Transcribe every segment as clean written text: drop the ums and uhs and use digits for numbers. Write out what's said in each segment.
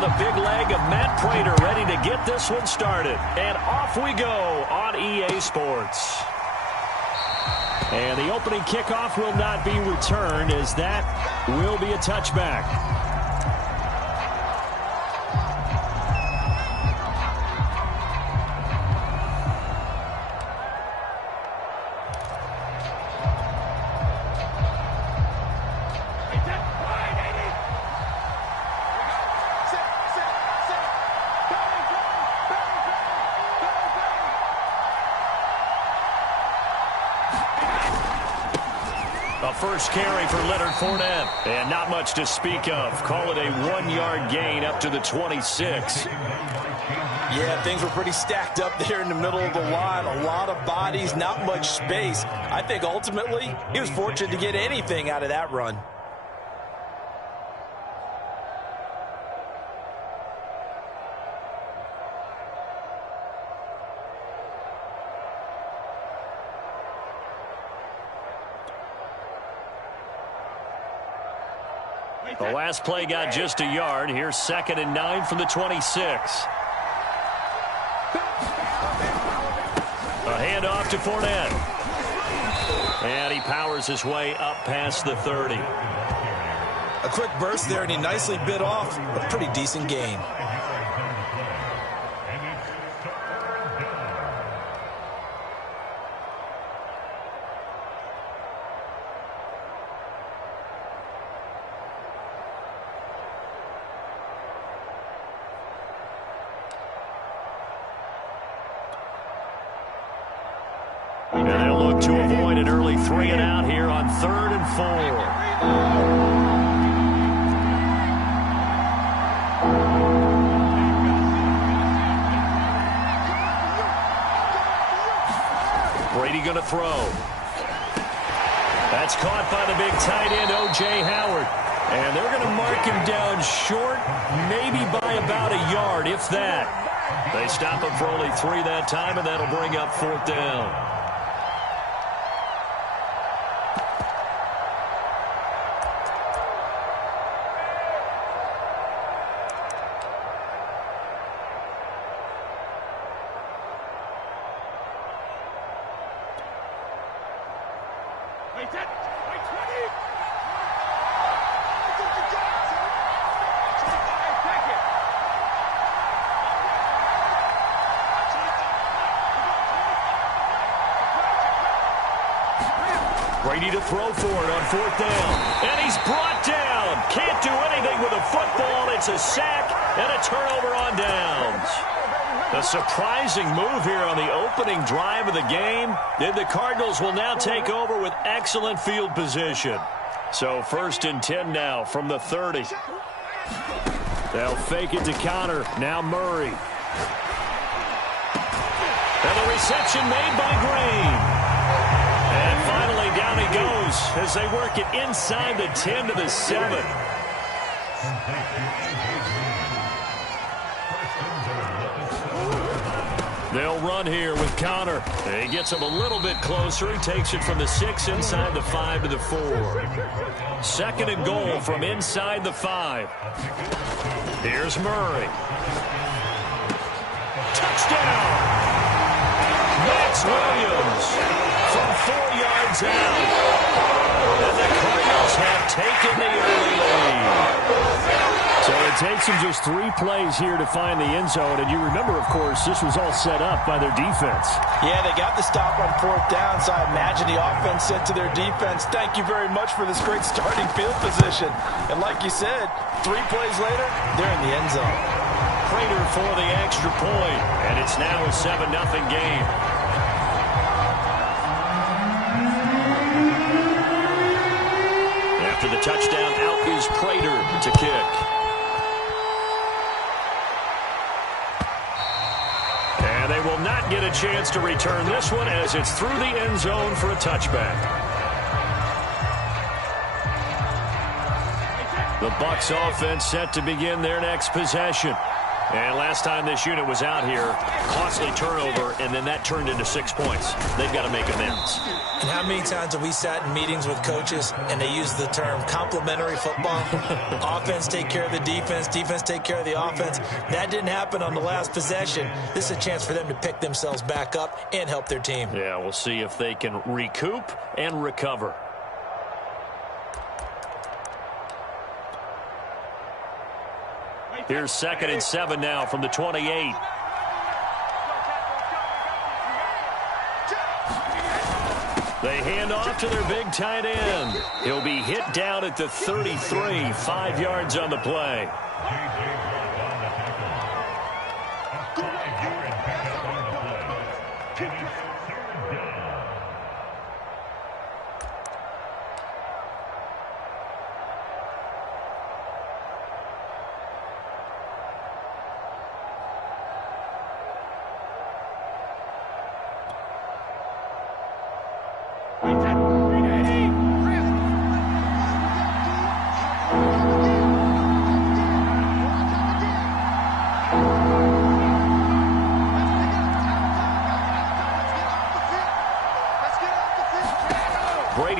on the big leg of Matt Prater, ready to get this one started. And off we go on EA Sports. And the opening kickoff will not be returned, as that will be a touchback. First carry for Leonard Fournette. And not much to speak of. Call it a 1-yard gain up to the 26. Yeah, things were pretty stacked up there in the middle of the line. A lot of bodies, not much space. I think ultimately he was fortunate to get anything out of that run. The last play got just a yard. Here's 2nd and 9 from the 26. A handoff to Fournette. And he powers his way up past the 30. A quick burst there, and he nicely bit off a pretty decent gain. To avoid an early 3-and-out here on 3rd and 4. Brady going to throw. That's caught by the big tight end, O.J. Howard. And they're going to mark him down short, maybe by about a yard, if that. They stop him for only 3 that time, and that'll bring up 4th down. Brady to throw for it on 4th down. And he's brought down. Can't do anything with a football. It's a sack and a turnover on downs. A surprising move here on the opening drive of the game. Then the Cardinals will now take over with excellent field position. So 1st and 10 now from the 30. They'll fake it to counter. Now Murray. And the reception made by Green. And finally, down he goes as they work it inside the 10 to the 7. They'll run here with Connor. He gets him a little bit closer. He takes it from the 6 inside the 5 to the 4. 2nd and goal from inside the 5. Here's Murray. Touchdown! Max Williams from 4 yards out. And the Cardinals have taken the early lead. So it takes them just 3 plays here to find the end zone. And you remember, of course, this was all set up by their defense. Yeah, they got the stop on 4th down, so I imagine the offense said to their defense, thank you very much for this great starting field position. And like you said, 3 plays later, they're in the end zone. Prater for the extra point, and it's now a 7-0 game. After the touchdown, out is Prater to kick. And they will not get a chance to return this one as it's through the end zone for a touchback. The Bucs offense set to begin their next possession. And last time this unit was out here, costly turnover, and then that turned into 6 points. They've got to make amends. And how many times have we sat in meetings with coaches and they use the term complementary football? Offense take care of the defense, defense take care of the offense. That didn't happen on the last possession. This is a chance for them to pick themselves back up and help their team. Yeah, we'll see if they can recoup and recover. Here's 2nd and 7 now from the 28. They hand off to their big tight end. He'll be hit down at the 33, 5 yards on the play.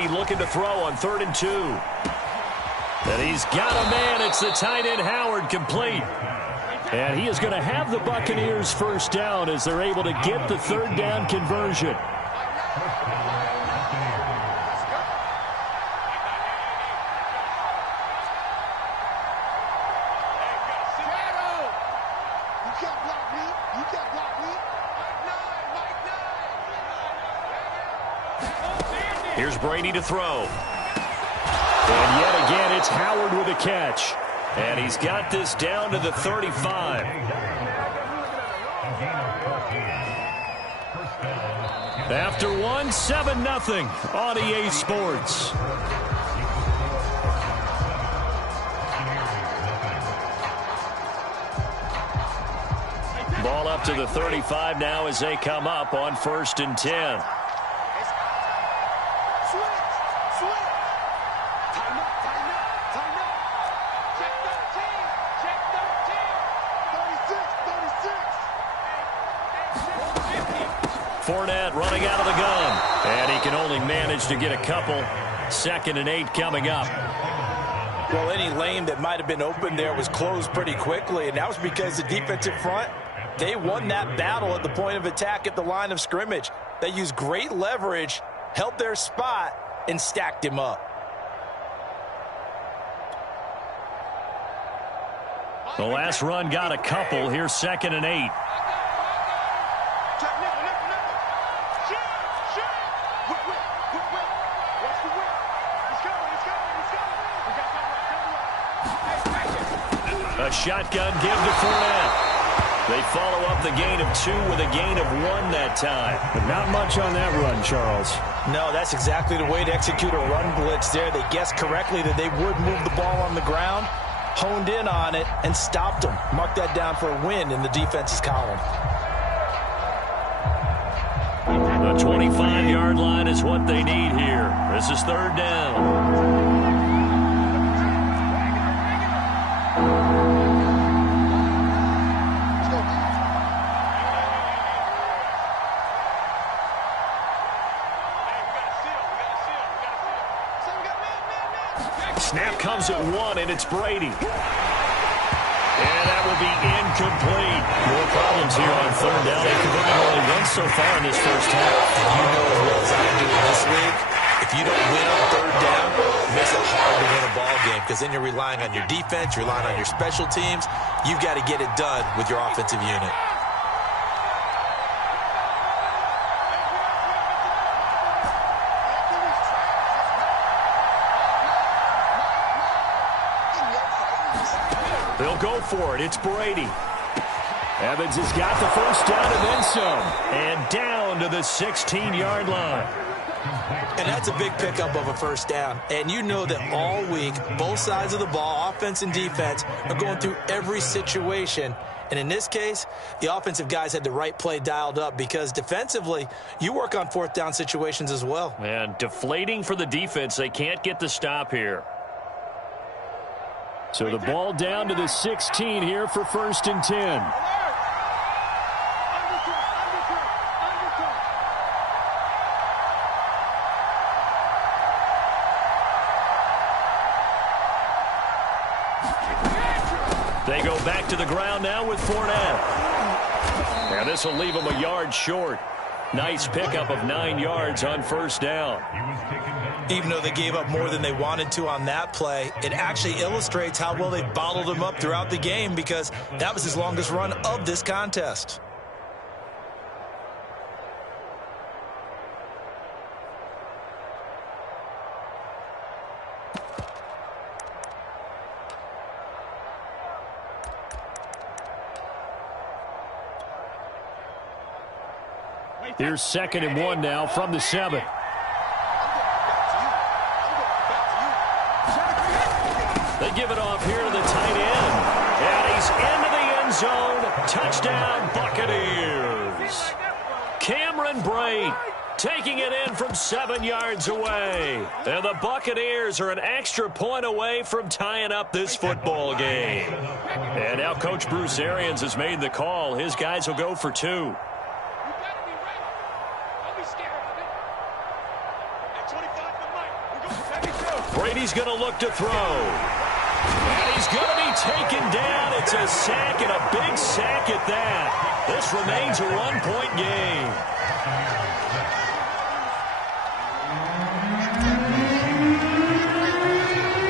Looking to throw on 3rd and 2. And he's got a man. It's the tight end Howard, complete. And he is going to have the Buccaneers first down as they're able to get the 3rd down conversion. Here's Brady to throw. And yet again, it's Howard with a catch. And he's got this down to the 35. After one, 7-0 on EA Sports. Ball up to the 35 now as they come up on 1st and 10. Fournette running out of the gun. And he can only manage to get a couple. 2nd and 8 coming up. Well, any lane that might have been open there was closed pretty quickly, and that was because the defensive front, they won that battle at the point of attack at the line of scrimmage. They used great leverage, held their spot, and stacked him up. The last run got a couple. Here's 2nd and 8. A shotgun give to Fournette. They follow up the gain of 2 with a gain of 1 that time. But not much on that run, Charles. No, that's exactly the way to execute a run blitz there. They guessed correctly that they would move the ball on the ground, honed in on it, and stopped them. Mark that down for a win in the defense's column. The 25-yard line is what they need here. This is 3rd down. Snap comes at 1, and it's Brady. And that will be incomplete. More problems here on 3rd down. They've converted only once so far in this first half. You know as well as I do in this league, if you don't win on 3rd down, it makes it hard to win a ball game because then you're relying on your defense, you're relying on your special teams. You've got to get it done with your offensive unit. They'll go for it. It's Brady. Evans has got the first down and then some. And down to the 16-yard line. And that's a big pickup of a first down. And you know that all week, both sides of the ball, offense and defense, are going through every situation. And in this case, the offensive guys had the right play dialed up because defensively, you work on 4th down situations as well. And deflating for the defense. They can't get the stop here. So the ball down to the 16 here for 1st and 10. They go back to the ground now with Fournette. And this will leave them a yard short. Nice pickup of 9 yards on 1st down. Even though they gave up more than they wanted to on that play, it actually illustrates how well they bottled him up throughout the game, because that was his longest run of this contest. Here's 2nd and 1 now from the 7. They give it off here to the tight end. And he's into the end zone. Touchdown, Buccaneers. Cameron Brate taking it in from 7 yards away. And the Buccaneers are an extra point away from tying up this football game. And now Coach Bruce Arians has made the call. His guys will go for 2. Brady's going to look to throw. And he's going to be taken down. It's a sack, and a big sack at that. This remains a one-point game.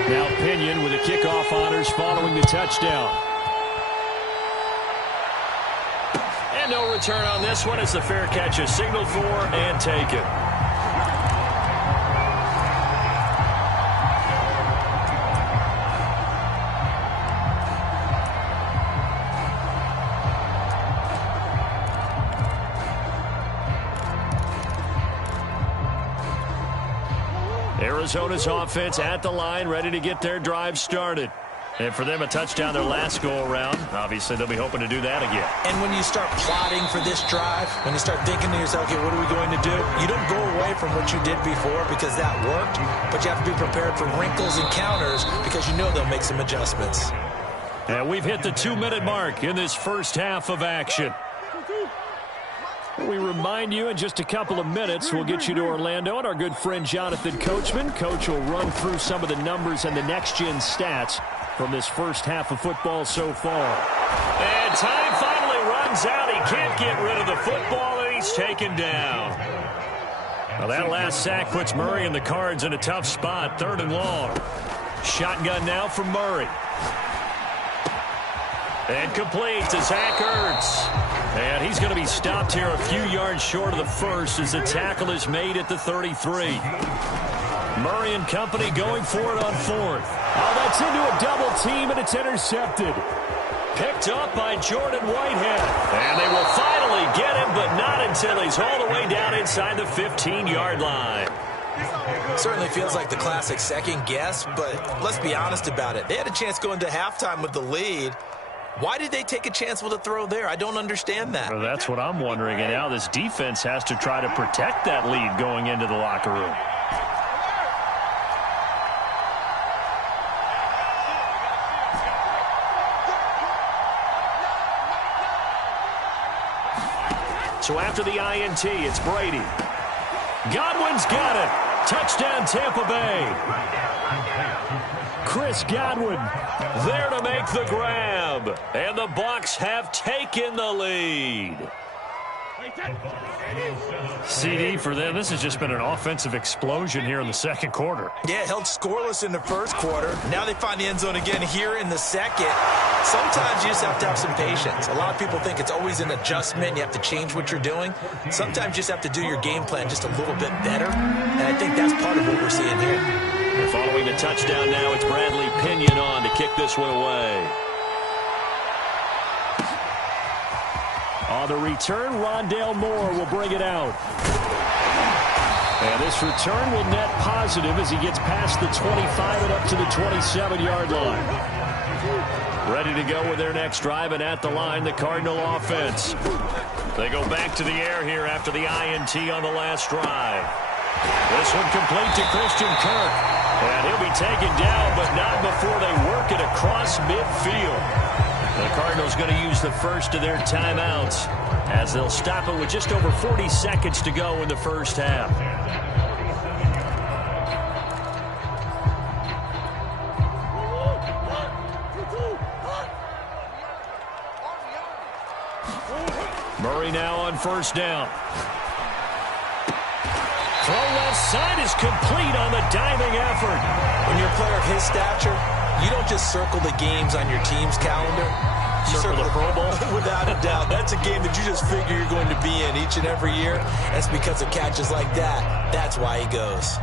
Now Pinion with the kickoff honors following the touchdown. And no return on this one as the fair catch is signaled for and taken. Arizona's offense at the line, ready to get their drive started. And for them, a touchdown their last go-around. Obviously, they'll be hoping to do that again. And when you start plotting for this drive, when you start thinking to yourself, okay, what are we going to do? You don't go away from what you did before because that worked, but you have to be prepared for wrinkles and counters because you know they'll make some adjustments. And we've hit the 2-minute mark in this first half of action. We remind you in just a couple of minutes, we'll get you to Orlando and our good friend Jonathan Coachman. Coach will run through some of the numbers and the next-gen stats from this first half of football so far. And time finally runs out. He can't get rid of the football, and he's taken down. Well, that last sack puts Murray and the Cards in a tough spot, 3rd and long. Shotgun now from Murray. And complete to Zach Ertz. And he's going to be stopped here a few yards short of the first as the tackle is made at the 33. Murray and company going for it on 4th. Oh, that's into a double team, and it's intercepted. Picked up by Jordan Whitehead. And they will finally get him, but not until he's all the way down inside the 15-yard line. Certainly feels like the classic second guess, but let's be honest about it. They had a chance going to halftime with the lead. Why did they take a chance with a throw there? I don't understand that. Well, that's what I'm wondering. And now this defense has to try to protect that lead going into the locker room. So after the INT, it's Brady. Godwin's got it. Touchdown, Tampa Bay. Chris Godwin there to make the grab. And the Bucs have taken the lead. CD for them. This has just been an offensive explosion here in the second quarter. Yeah, held scoreless in the first quarter. Now they find the end zone again here in the second. Sometimes you just have to have some patience. A lot of people think it's always an adjustment. You have to change what you're doing. Sometimes you just have to do your game plan just a little bit better. And I think that's part of what we're seeing here. And following the touchdown now, it's Bradley Pinion on to kick this one away. On the return, Rondale Moore will bring it out. And this return will net positive as he gets past the 25 and up to the 27-yard line. Ready to go with their next drive, and at the line, the Cardinal offense. They go back to the air here after the INT on the last drive. This one complete to Christian Kirk. And he'll be taken down, but not before they work it across midfield. The Cardinals going to use the first of their timeouts as they'll stop it with just over 40 seconds to go in the first half. Murray now on first down. Throw left side is complete on the diving effort. When you're a player of his stature, you don't just circle the games on your team's calendar. You circle the Pro Bowl. Without a doubt. That's a game that you just figure you're going to be in each and every year. That's because of catches like that. That's why he goes.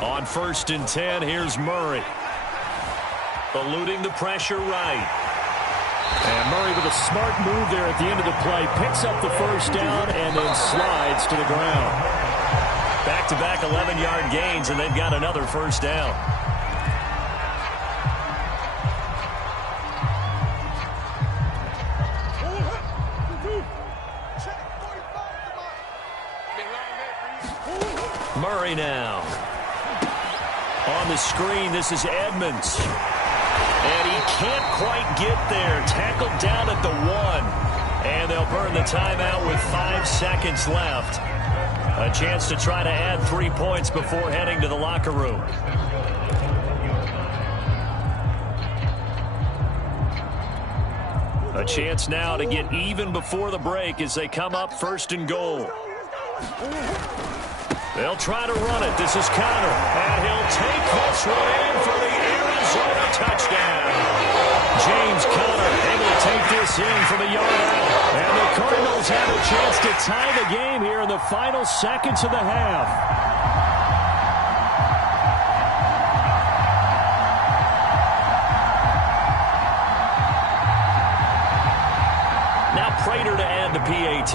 On 1st and 10, here's Murray. Eluding the pressure right. And Murray with a smart move there at the end of the play. Picks up the first down and then slides to the ground. Back-to-back 11-yard gains, and they've got another first down. Murray now. On the screen, this is Edmonds. And he can't quite get there. Tackled down at the 1. And they'll burn the timeout with 5 seconds left. A chance to try to add 3 points before heading to the locker room. A chance now to get even before the break as they come up 1st and goal. They'll try to run it. This is Connor. And he'll take this one in for the Arizona touchdown. James Conner able to take this in from a yard out. And the Cardinals have a chance to tie the game here in the final seconds of the half. Now Prater to add the PAT.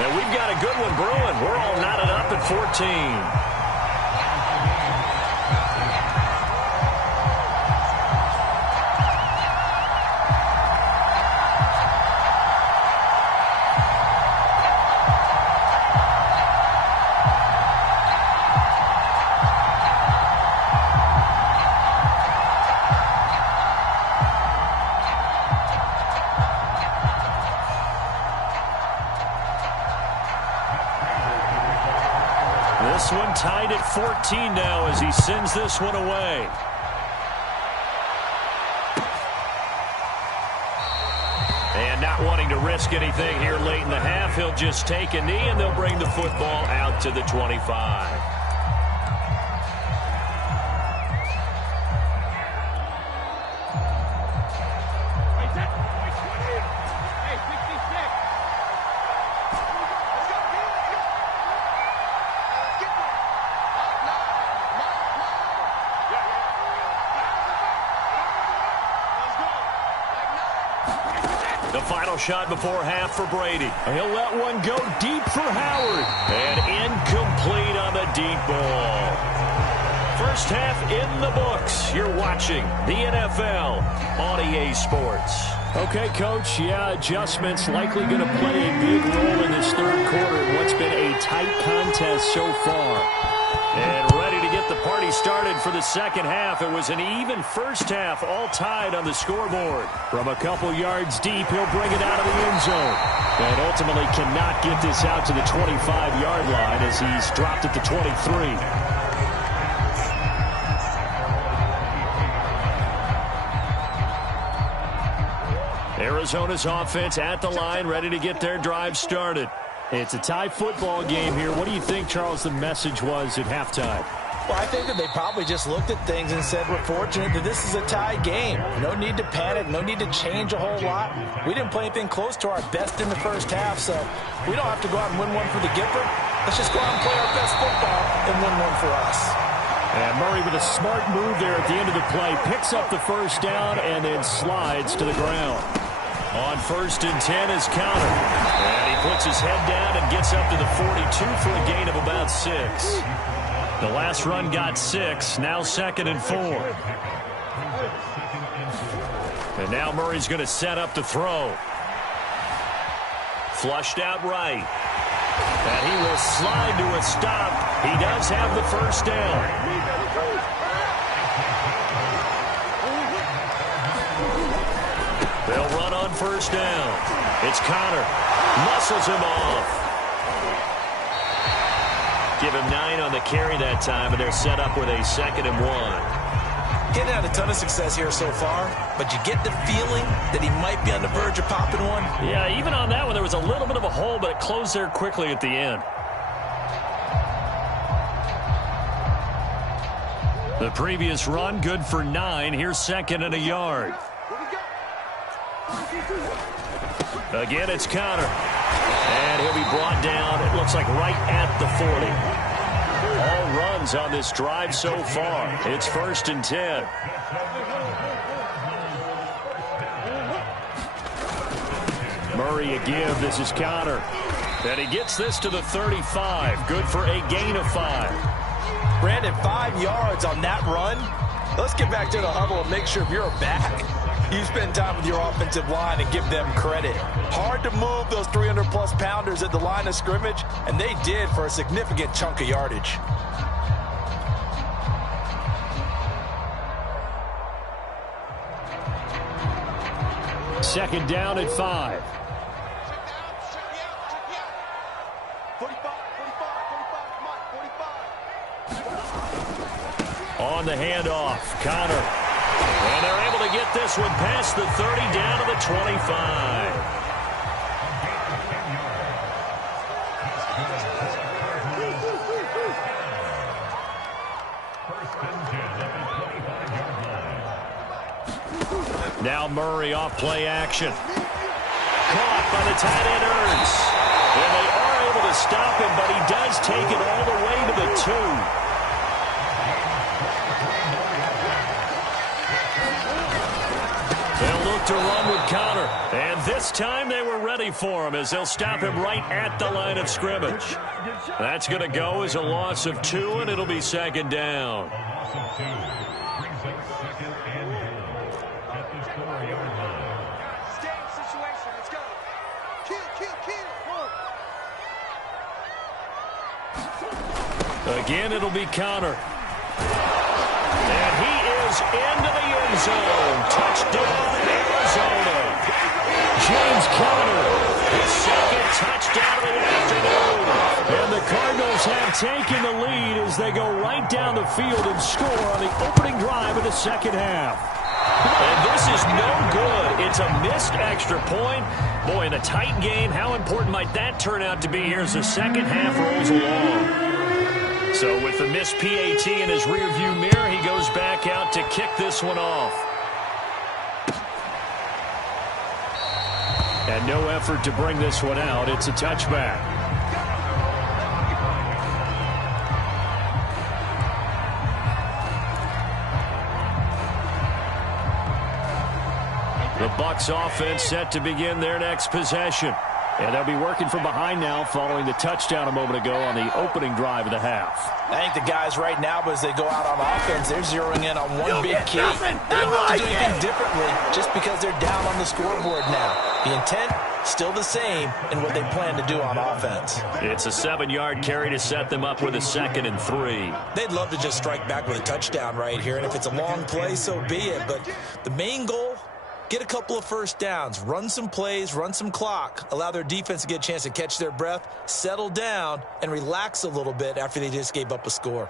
And we've got a good one brewing. We're all knotted up at 14. This one tied at 14 now as he sends this one away. And not wanting to risk anything here late in the half, he'll just take a knee and they'll bring the football out to the 25. The final shot before half for Brady. He'll let one go deep for Howard. And incomplete on the deep ball. First half in the books. You're watching the NFL on EA Sports. Okay, Coach. Yeah, adjustments likely going to play a big role in this third quarter in what's been a tight contest so far. And ready to get the party started for the second half. It was an even first half, all tied on the scoreboard. From a couple yards deep, he'll bring it out of the end zone. And ultimately cannot get this out to the 25-yard line as he's dropped at the 23. Arizona's offense at the line, ready to get their drive started. It's a tie football game here. What do you think, Charles, the message was at halftime? Well, I think that they probably just looked at things and said, we're fortunate that this is a tie game. No need to panic, no need to change a whole lot. We didn't play anything close to our best in the first half, so we don't have to go out and win one for the Gipper. Let's just go out and play our best football and win one for us. And Murray with a smart move there at the end of the play. Picks up the first down and then slides to the ground. On 1st and 10 is Connor. And he puts his head down and gets up to the 42 for a gain of about 6. The last run got 6. Now 2nd and 4. And now Murray's going to set up the throw. Flushed out right. And he will slide to a stop. He does have the first down. They'll run on first down. It's Connor. Muscles him off. Give him 9 on the carry that time, and they're set up with a 2nd and 1. Getting had a ton of success here so far, but you get the feeling that he might be on the verge of popping one. Yeah, even on that one, there was a little bit of a hole, but it closed there quickly at the end. The previous run, good for 9. Here's 2nd and a yard. Again, it's Connor. And he'll be brought down, it looks like right at the 40. All runs on this drive so far. It's 1st and 10. Murray a give. This is Connor. And he gets this to the 35. Good for a gain of 5. Brandon, 5 yards on that run. Let's get back to the huddle and make sure if you're back, you spend time with your offensive line and give them credit. Hard to move those 300-plus pounders at the line of scrimmage, and they did for a significant chunk of yardage. Second down at 5. On the handoff, Connor. And they're able to get this one past the 30 down to the 25. Now Murray off play action. Caught by the tight end Ernst. And they are able to stop him, but he does take it all the way to the 2. They'll look to run with Connor. And this time they were ready for him as they'll stop him right at the line of scrimmage. That's going to go as a loss of 2, and it'll be 2nd down. Again, it'll be Connor. And he is into the end zone. Touchdown, Arizona. James Conner, his 2nd touchdown of the afternoon. And the Cardinals have taken the lead as they go right down the field and score on the opening drive of the 2nd half. And this is no good. It's a missed extra point. Boy, in a tight game, how important might that turn out to be here as the 2nd half rolls along? So with the missed PAT in his rearview mirror, he goes back out to kick this one off. And no effort to bring this one out. It's a touchback. The Bucs offense set to begin their next possession. And they'll be working from behind now following the touchdown a moment ago on the opening drive of the half. I think the guys right now, as they go out on offense, they're zeroing in on one big key. They don't have to do anything differently just because they're down on the scoreboard now. The intent, still the same in what they plan to do on offense. It's a 7-yard carry to set them up with a 2nd and 3. They'd love to just strike back with a touchdown right here, and if it's a long play, so be it. But the main goal, get a couple of first downs, run some plays, run some clock, allow their defense to get a chance to catch their breath, settle down, and relax a little bit after they just gave up a score.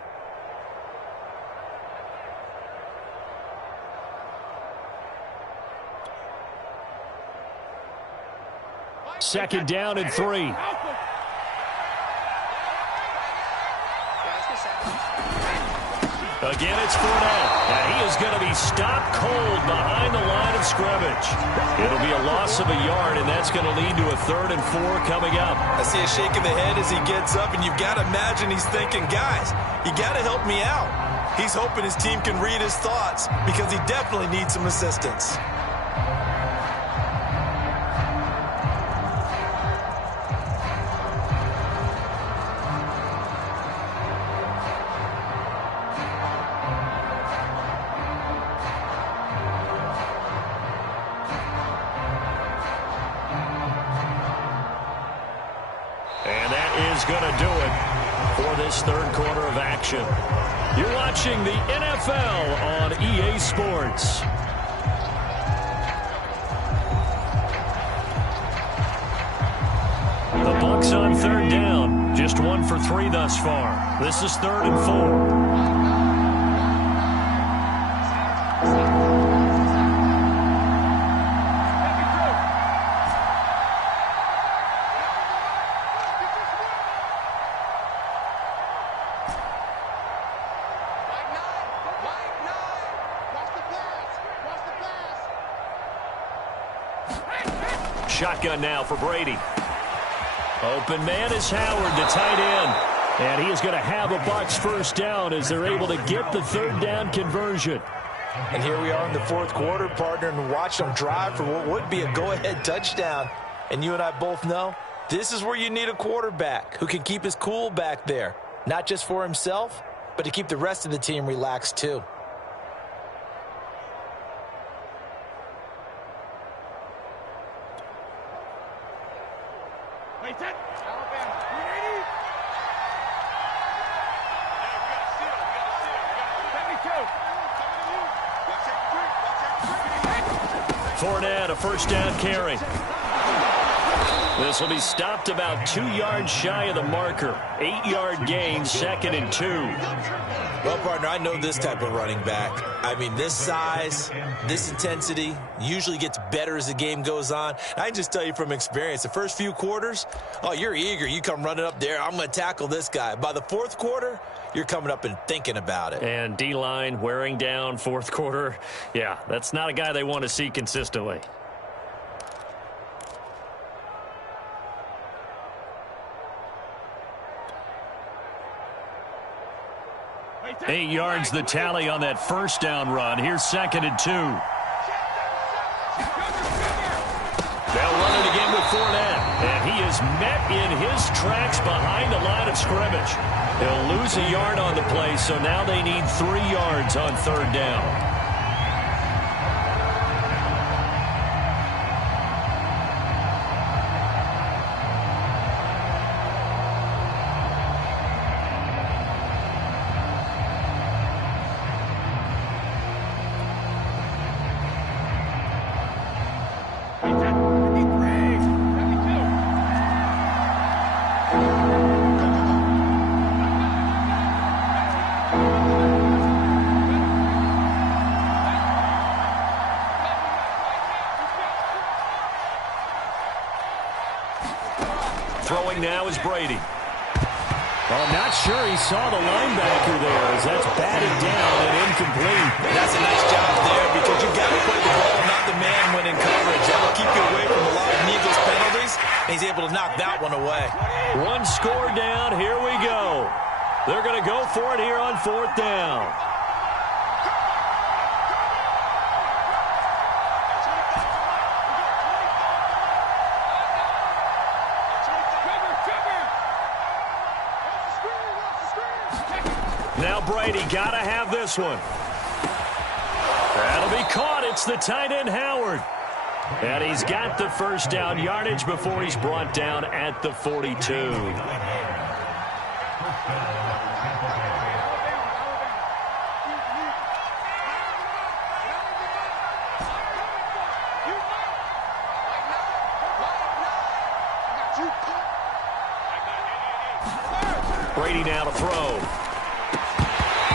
Second down and 3. Again, it's Fournette, and he is going to be stopped cold behind the line of scrimmage. It'll be a loss of a yard, and that's going to lead to a 3rd and 4 coming up. I see a shake of the head as he gets up, and you've got to imagine he's thinking, guys, you got to help me out. He's hoping his team can read his thoughts because he definitely needs some assistance. going to do it for this third quarter of action. You're watching the NFL on EA Sports. The Bucs on third down. Just 1 for 3 thus far. This is 3rd and 4. Shotgun now for Brady. Open man is Howard, the tight end. And he is going to have a Bucs first down as they're able to get the third down conversion. And here we are in the fourth quarter, partner, and watch them drive for what would be a go-ahead touchdown. And you and I both know this is where you need a quarterback who can keep his cool back there. Not just for himself, but to keep the rest of the team relaxed too. Fournette, a first down carry. This will be stopped about 2 yards shy of the marker. 8-yard gain, 2nd and 2. Well, partner, I know this type of running back. I mean, this size, this intensity usually gets better as the game goes on. I can just tell you from experience, the first few quarters, oh, you're eager. You come running up there, I'm going to tackle this guy. By the fourth quarter, you're coming up and thinking about it. And D-line wearing down fourth quarter. Yeah, that's not a guy they want to see consistently. Eight yards the tally on that first down run. Here's 2nd and 2. They'll run it again with Fournette. And he is met in his tracks behind the line of scrimmage. He'll lose a yard on the play, so now they need 3 yards on third down. Throwing now is Brady. Well, I'm not sure he saw the linebacker there as that's batted down and incomplete. That's a nice job there because you've got to play the ball, not the man when in coverage. That'll keep you away from a lot of needless penalties, and he's able to knock that one away. 1 score down. Here we go. They're going to go for it here on 4th down. Now Brady got to have this one. That'll be caught. It's the tight end Howard. And he's got the first down yardage before he's brought down at the 42. Brady now to throw.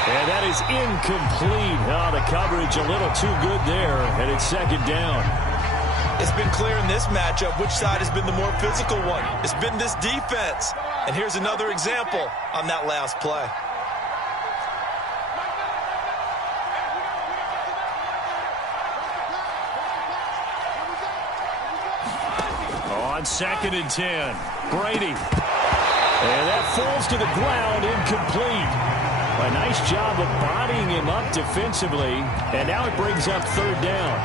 And that is incomplete. Oh, the coverage a little too good there, and it's 2nd down. It's been clear in this matchup which side has been the more physical one. It's been this defense. And here's another example on that last play. On 2nd and 10, Brady. And that falls to the ground, incomplete. A nice job of bodying him up defensively, and now it brings up 3rd down.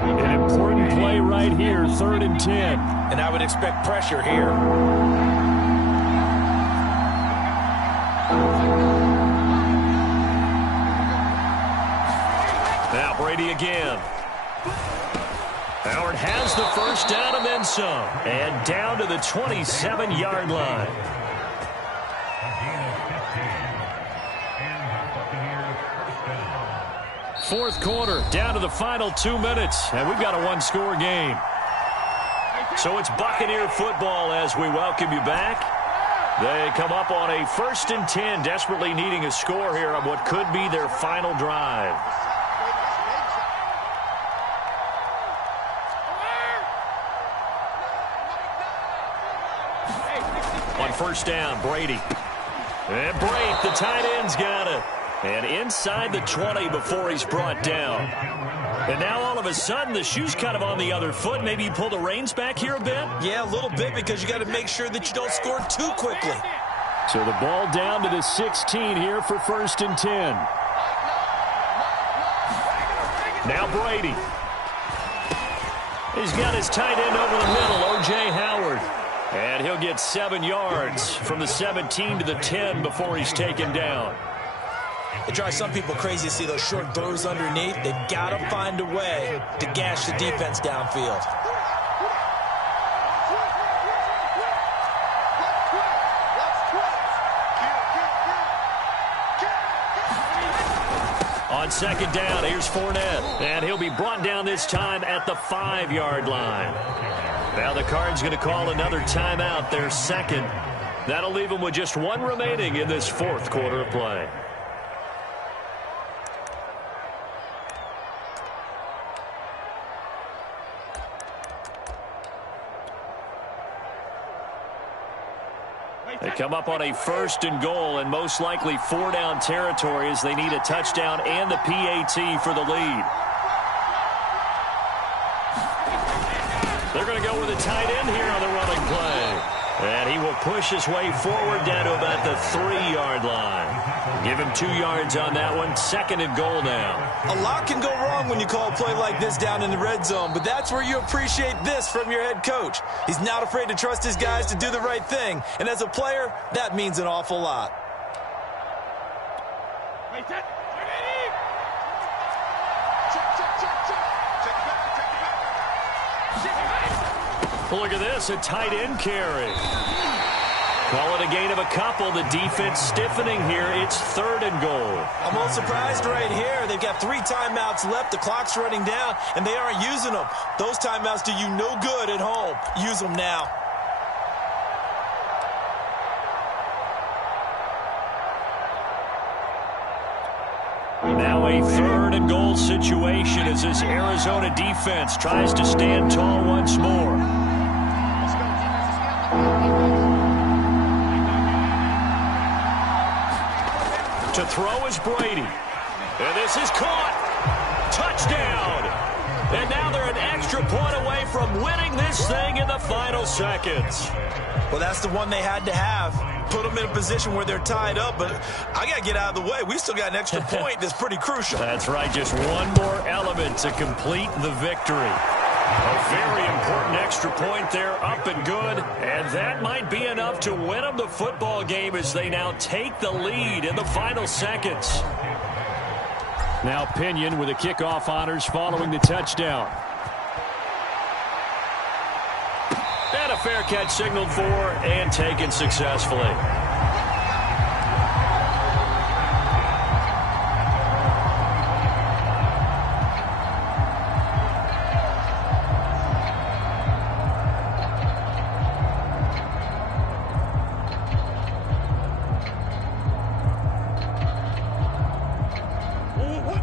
An important play right here, 3rd and 10. And I would expect pressure here. Brady again. Howard has the first down and then some. And down to the 27-yard line. Fourth quarter, down to the final 2 minutes, and we've got a one-score game. So it's Buccaneer football as we welcome you back. They come up on a 1st and 10, desperately needing a score here on what could be their final drive. On first down, Brady. And Brate, the tight end's got it. And inside the 20 before he's brought down. And now all of a sudden the shoe's kind of on the other foot. Maybe you pull the reins back here a bit? Yeah, a little bit, because you got to make sure that you don't score too quickly. So the ball down to the 16 here for 1st and 10. Now Brady. He's got his tight end over the middle, O.J. Howard. And he'll get 7 yards from the 17 to the 10 before he's taken down. It drives some people crazy to see those short throws underneath. They've got to find a way to gash the defense downfield. On second down, here's Fournette. And he'll be brought down this time at the 5-yard line. Now the Cards going to call another timeout, their second. That'll leave them with just one remaining in this fourth quarter of play. They come up on a 1st and goal and most likely 4-down territory as they need a touchdown and the PAT for the lead. They're going to go with a tight end here on the running play. And he will push his way forward down to about the 3-yard line. Give him 2 yards on that one. 2nd and goal now. A lot can go wrong when you call a play like this down in the red zone, but that's where you appreciate this from your head coach. He's not afraid to trust his guys to do the right thing, and as a player, that means an awful lot. Look at this, a tight end carry. Call it a gain of a couple. The defense stiffening here. It's 3rd and goal. I'm a little surprised right here. They've got 3 timeouts left. The clock's running down, and they aren't using them. Those timeouts do you no good at home. Use them now. Now a 3rd and goal situation as this Arizona defense tries to stand tall once more. To throw is Brady. And this is caught. Touchdown. And now they're an extra point away from winning this thing in the final seconds. Well, that's the one they had to have. Put them in a position where they're tied up, but I got to get out of the way. We still got an extra point that's pretty crucial. That's right. Just one more element to complete the victory. A very important extra point there, up and good. And that might be enough to win them the football game as they now take the lead in the final seconds. Now Pinion with the kickoff honors following the touchdown. And a fair catch signaled for and taken successfully.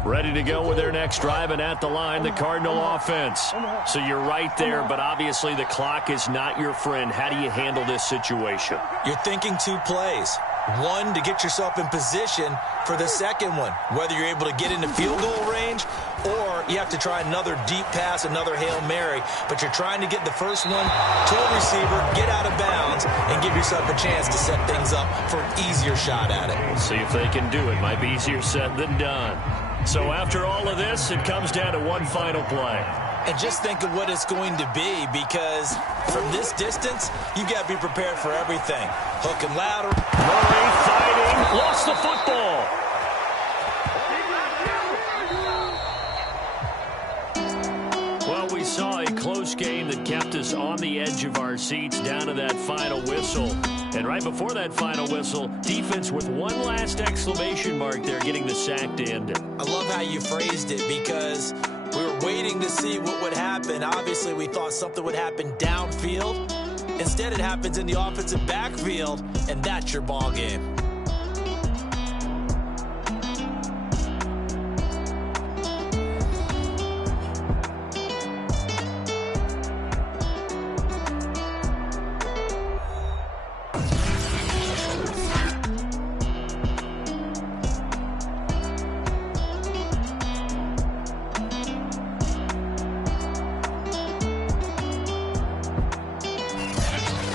Ready to go with their next drive, and at the line, the Cardinal offense. So you're right there, but obviously the clock is not your friend. How do you handle this situation? You're thinking 2 plays. One, to get yourself in position for the second one, whether you're able to get into field goal range or you have to try another deep pass, another Hail Mary, but you're trying to get the first one to a receiver, get out of bounds, and give yourself a chance to set things up for an easier shot at it. We'll see if they can do it. Might be easier said than done. So after all of this, it comes down to one final play. And just think of what it's going to be, because from this distance, you've got to be prepared for everything. Hook and ladder. Murray fighting. Lost the football. game that kept us on the edge of our seats down to that final whistle. And right before that final whistle, defense with one last exclamation mark there, getting the sack to end it. I love how you phrased it, because we were waiting to see what would happen. Obviously, we thought something would happen downfield. Instead, it happens in the offensive backfield, and that's your ball game.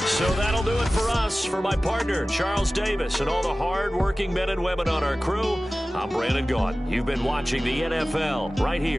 So that'll do it for us. For my partner, Charles Davis, and all the hard-working men and women on our crew, I'm Brandon Gaudin. You've been watching the NFL right here.